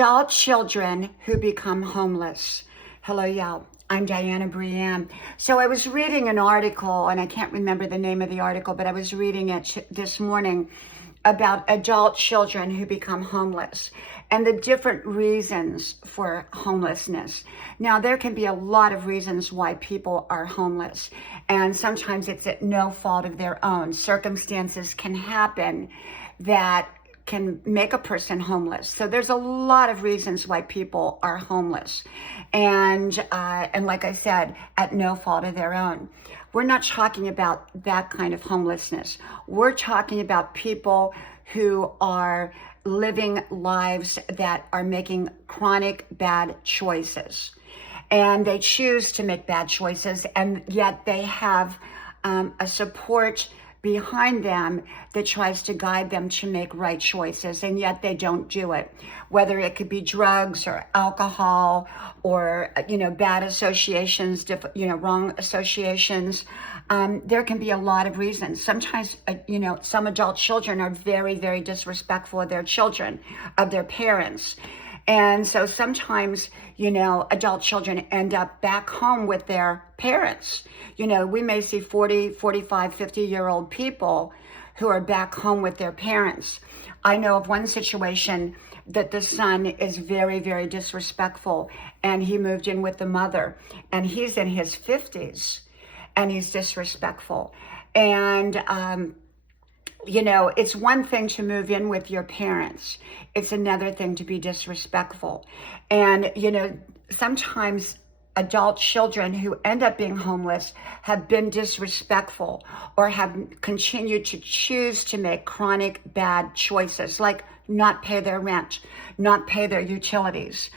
Adult children who become homeless. Hello, y'all. I'm Diana Brienne. So I was reading an article, and I can't remember the name of the article, but I was reading it this morning about adult children who become homeless and the different reasons for homelessness. Now, there can be a lot of reasons why people are homeless, and sometimes it's at no fault of their own. Circumstances can happen that can make a person homeless. So there's a lot of reasons why people are homeless. And like I said, at no fault of their own. We're not talking about that kind of homelessness. We're talking about people who are living lives that are making chronic bad choices. And they choose to make bad choices, and yet they have a support behind them that tries to guide them to make right choices, and yet they don't do it. Whether it could be drugs or alcohol or, bad associations, wrong associations. There can be a lot of reasons. Sometimes, some adult children are very, very disrespectful of their children, of their parents. And so sometimes, adult children end up back home with their parents. We may see 40, 45, 50-year-old people who are back home with their parents. I know of one situation that the son is very, very disrespectful, and he moved in with the mother, and he's in his 50s, and he's disrespectful. And, it's one thing to move in with your parents. It's another thing to be disrespectful. And, sometimes adult children who end up being homeless have been disrespectful or have continued to choose to make chronic bad choices, like not pay their rent, not pay their utilities,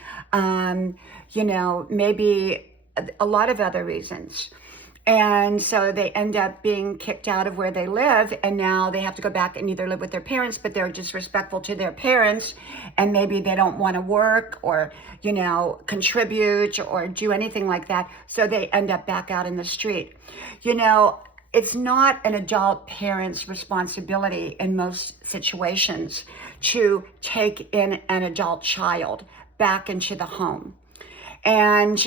maybe a lot of other reasons. And so they end up being kicked out of where they live, and now they have to go back and either live with their parents, but they're disrespectful to their parents, and maybe they don't want to work or, contribute or do anything like that. So they end up back out in the street. It's not an adult parent's responsibility in most situations to take in an adult child back into the home. And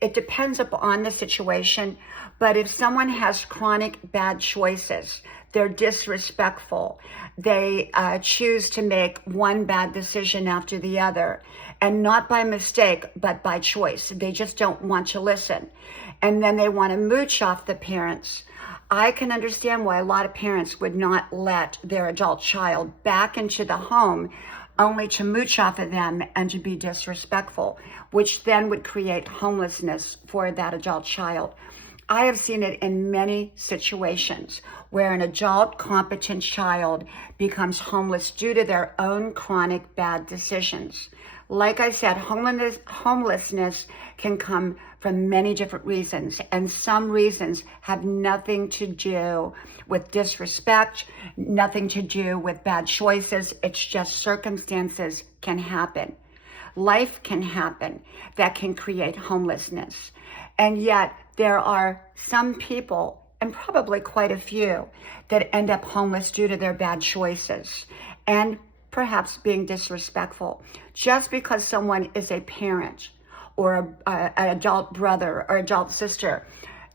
it depends upon the situation, but if someone has chronic bad choices, they're disrespectful, they choose to make one bad decision after the other, and not by mistake, but by choice. They just don't want to listen. And then they want to mooch off the parents. I can understand why a lot of parents would not let their adult child back into the home only to mooch off of them and to be disrespectful, which then would create homelessness for that adult child. I have seen it in many situations where an adult competent child becomes homeless due to their own chronic bad decisions. Like I said, homelessness can come from many different reasons, and some reasons have nothing to do with disrespect, nothing to do with bad choices. It's just circumstances can happen. Life can happen that can create homelessness. And yet there are some people, and probably quite a few, that end up homeless due to their bad choices and perhaps being disrespectful. Just because someone is a parent or an adult brother or adult sister,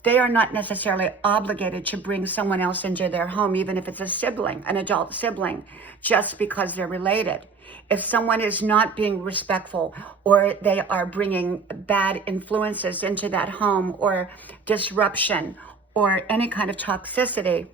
they are not necessarily obligated to bring someone else into their home, even if it's a sibling, an adult sibling, just because they're related. If someone is not being respectful, or they are bringing bad influences into that home, or disruption, or any kind of toxicity,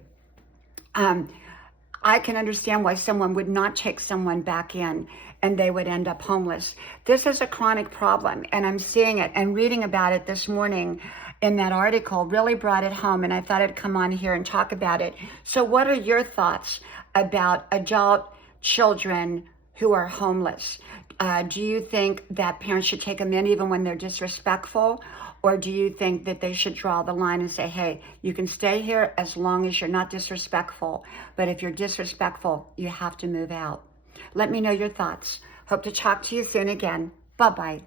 I can understand why someone would not take someone back in and they would end up homeless. This is a chronic problem, and I'm seeing it, and reading about it this morning in that article really brought it home, and I thought I'd come on here and talk about it. So what are your thoughts about adult children who are homeless? Do you think that parents should take them in even when they're disrespectful? Or do you think that they should draw the line and say, hey, you can stay here as long as you're not disrespectful, but if you're disrespectful, you have to move out? Let me know your thoughts. Hope to talk to you soon again. Bye-bye.